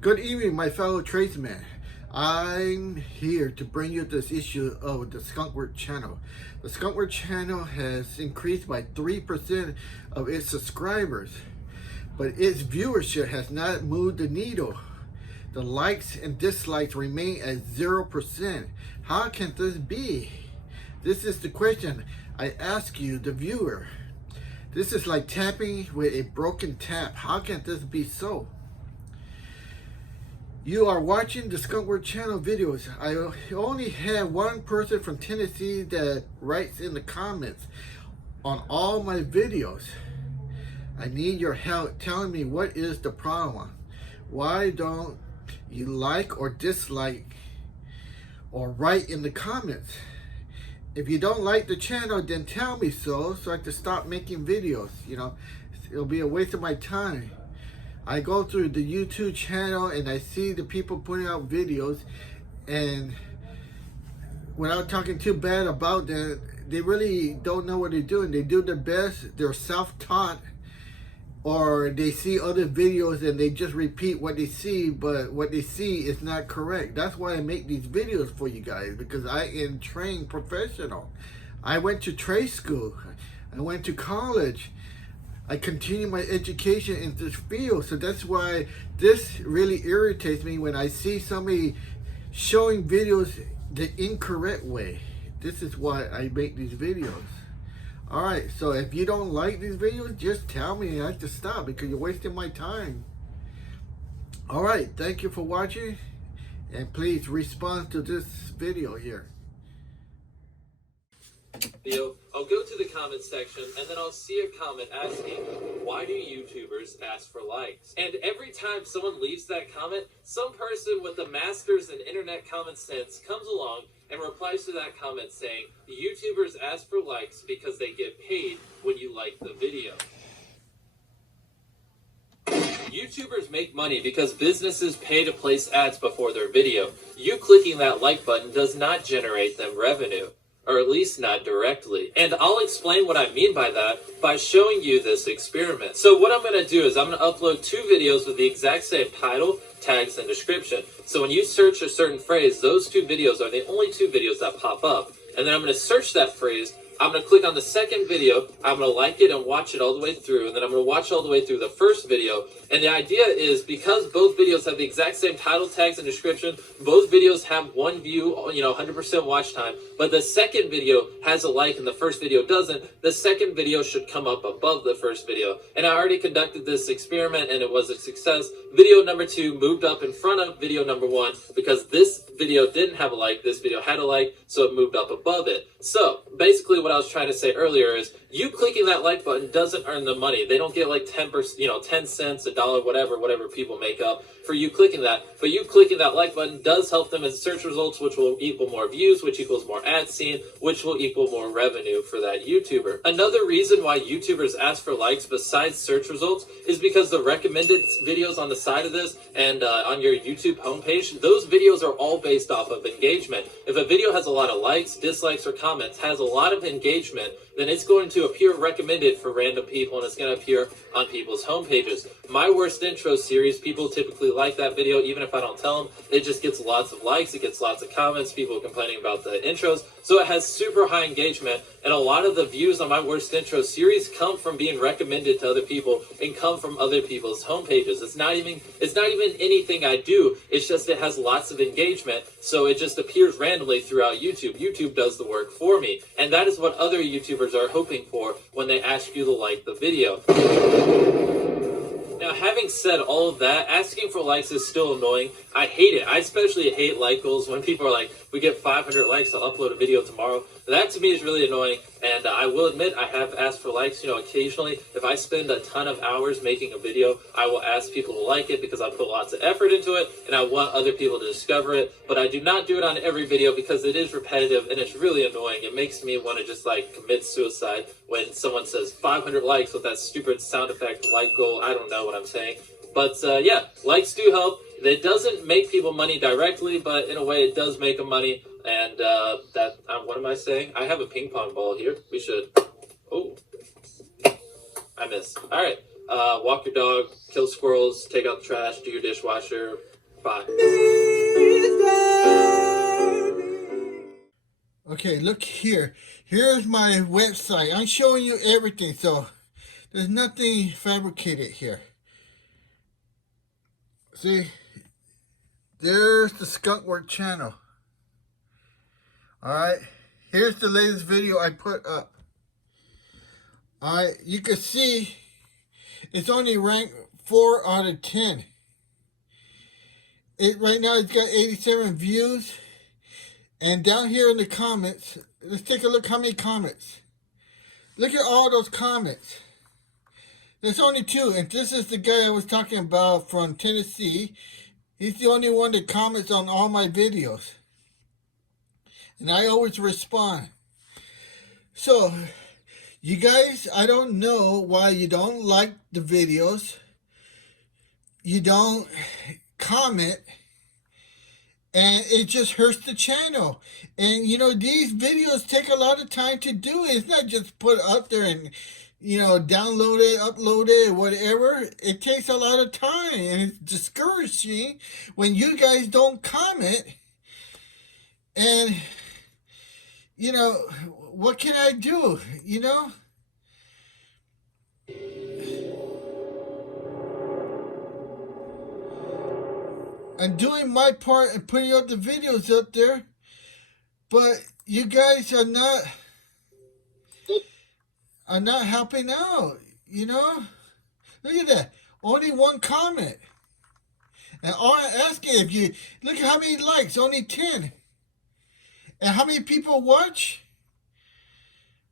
Good evening, my fellow tradesmen. I'm here to bring you this issue of the Skunkworks channel. The Skunkworks channel has increased by 3% of its subscribers, but its viewership has not moved the needle. The likes and dislikes remain at 0%. How can this be? This is the question I ask you, the viewer. This is like tapping with a broken tap. How can this be so? You are watching the Skunkworks channel videos. I only have one person from Tennessee that writes in the comments on all my videos. I need your help telling me what is the problem. Why don't you like or dislike or write in the comments? If you don't like the channel, then tell me so I can stop making videos. You know, it'll be a waste of my time. I go through the YouTube channel and I see the people putting out videos, and without talking too bad about them, they really don't know what they're doing. They do their best, they're self-taught, or they see other videos and they just repeat what they see, but what they see is not correct. That's why I make these videos for you guys, because I am trained professional. I went to trade school, I went to college, I continue my education in this field. So that's why this really irritates me when I see somebody showing videos the incorrect way. This is why I make these videos. Alright, so if you don't like these videos, just tell me and I have to stop, because you're wasting my time. Alright, thank you for watching, and please respond to this video here. I'll go to the comments section and then I'll see a comment asking, why do YouTubers ask for likes? And every time someone leaves that comment, some person with a master's in internet common sense comes along and replies to that comment saying, YouTubers ask for likes because they get paid when you like the video. YouTubers make money because businesses pay to place ads before their video. You clicking that like button does not generate them revenue. Or at least not directly. And I'll explain what I mean by that by showing you this experiment. So what I'm going to do is I'm going to upload 2 videos with the exact same title, tags, and description. So when you search a certain phrase, those 2 videos are the only 2 videos that pop up. And then I'm going to search that phrase, I'm going to click on the second video, I'm going to like it and watch it all the way through, and then I'm going to watch all the way through the first video. And the idea is, because both videos have the exact same title, tags, and description, both videos have 1 view, 100% watch time, but the second video has a like and the first video doesn't, the second video should come up above the first video. And I already conducted this experiment and it was a success. Video number 2 moved up in front of video number 1 because this video didn't have a like, this video had a like, so it moved up above it. So basically what I was trying to say earlier is, you clicking that like button doesn't earn the money. They don't get like 10%, 10 cents, $1, whatever people make up for you clicking that. But you clicking that like button does help them in search results, which will equal more views, which equals more ads seen, which will equal more revenue for that YouTuber. Another reason why YouTubers ask for likes besides search results is because the recommended videos on the side of this and on your YouTube homepage, those videos are all based off of engagement. If a video has a lot of likes, dislikes, or comments, has a lot of engagement, then it's going to appear recommended for random people and it's going to appear on people's homepages. My worst intro series, people typically like that video even if I don't tell them. It just gets lots of likes, it gets lots of comments, people complaining about the intros. So it has super high engagement, and a lot of the views on my worst intro series come from being recommended to other people and come from other people's homepages. It's not even anything I do, it's just it has lots of engagement, so it just appears randomly throughout YouTube. YouTube does the work for me, and that is what other YouTubers are hoping for when they ask you to like the video. Now, having said all of that, asking for likes is still annoying. I hate it. I especially hate like goals when people are like, we get 500 likes, I'll upload a video tomorrow. That to me is really annoying, and I will admit I have asked for likes, occasionally. If I spend a ton of hours making a video, I will ask people to like it because I put lots of effort into it and I want other people to discover it. But I do not do it on every video because it is repetitive and it's really annoying. It makes me want to just like commit suicide when someone says 500 likes with that stupid sound effect like goal. I don't know what I'm saying. But yeah, likes do help. It doesn't make people money directly, but in a way it does make them money. And what am I saying? I have a ping pong ball here. We should. Oh, I missed. All right. Walk your dog, kill squirrels, take out the trash, do your dishwasher. Bye. Okay, look here. Here's my website. I'm showing you everything, so there's nothing fabricated here. See, there's the Skunkwork channel. Alright, here's the latest video I put up. Alright, you can see it's only ranked 4 out of 10. Right now it's got 87 views. And down here in the comments, let's take a look how many comments. Look at all those comments. There's only 2, and this is the guy I was talking about from Tennessee. He's the only one that comments on all my videos. And I always respond. So, you guys, I don't know why you don't like the videos. You don't comment. And it just hurts the channel. And, you know, these videos take a lot of time to do. It's not just put up there and, you know, download it, upload it, whatever. It takes a lot of time. And it's discouraging when you guys don't comment. And, you know, what can I do, you know? I'm doing my part and putting out the videos up there, but you guys are not helping out, you know? Look at that. Only 1 comment. And all I'm asking, if you look at how many likes, only 10. And how many people watch?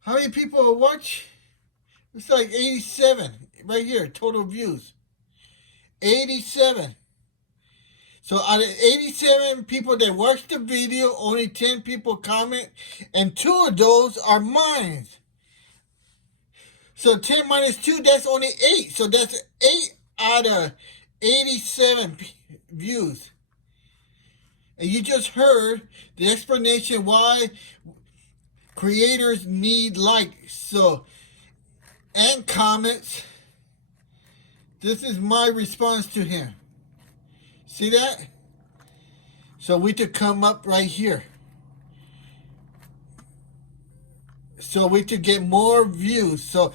How many people watch? It's like 87 right here, total views. 87. So out of 87 people that watch the video, only 10 people comment, and 2 of those are mine. So 10 minus 2, that's only 8. So that's 8 out of 87 views. And you just heard the explanation why creators need likes. So, and comments. This is my response to him. See that? So we could come up right here. So we could get more views. So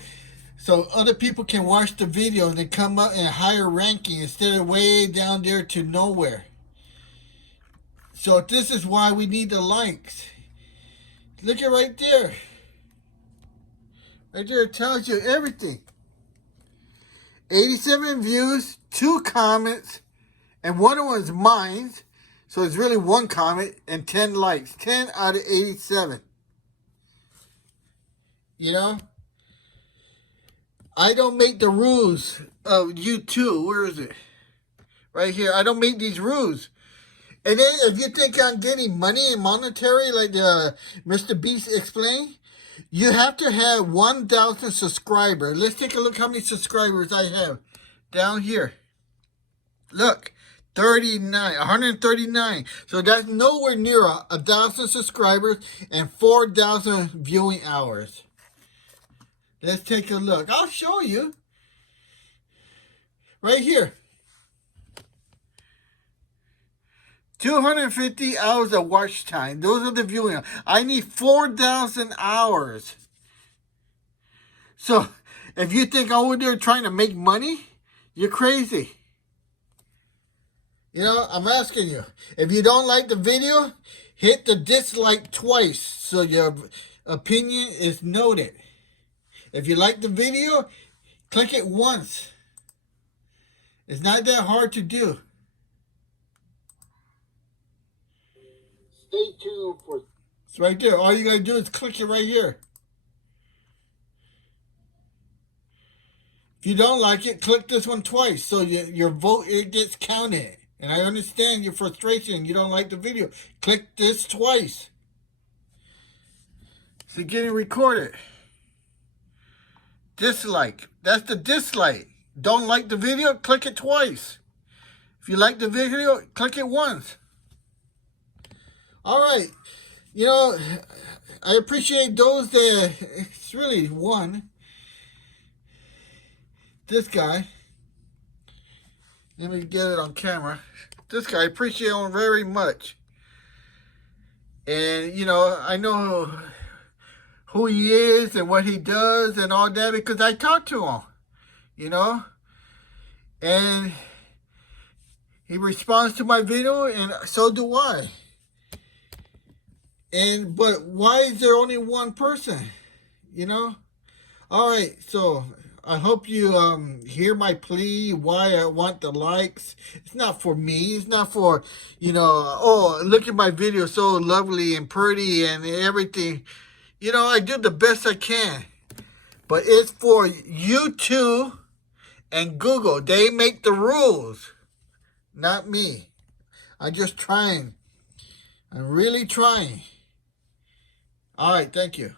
other people can watch the video and they come up in a higher ranking instead of way down there to nowhere. So this is why we need the likes. Look at right there. Right there, it tells you everything. 87 views, 2 comments, and one of them is mine. So it's really 1 comment and 10 likes. 10 out of 87. You know? I don't make the rules of YouTube. Where is it? Right here. I don't make these rules. And then if you think I'm getting money and monetary like Mr. Beast explained, you have to have 1,000 subscribers. Let's take a look how many subscribers I have down here. Look, 139. So that's nowhere near 1,000 subscribers and 4,000 viewing hours. Let's take a look. I'll show you. Right here. 250 hours of watch time. Those are the viewing. I need 4,000 hours. So, if you think I'm over there trying to make money, you're crazy. You know, I'm asking you. If you don't like the video, hit the dislike twice so your opinion is noted. If you like the video, click it once. It's not that hard to do. Stay tuned for... It's right there. All you gotta do is click it right here. If you don't like it, click this one twice so your vote, it gets counted. And I understand your frustration. You don't like the video. Click this twice. It's getting recorded. Dislike. That's the dislike. Don't like the video, click it twice. If you like the video, click it once. All right. You know, I appreciate those that, it's really 1, this guy, let me get it on camera. This guy, I appreciate him very much. And, you know, I know who he is and what he does and all that because I talked to him, you know. And he responds to my video and so do I. But why is there only one person, you know? All right, so I hope you hear my plea, why I want the likes. It's not for me. It's not for, you know, oh, look at my video, so lovely and pretty and everything. You know, I do the best I can. But it's for YouTube and Google. They make the rules, not me. I'm just trying. I'm really trying. All right, thank you.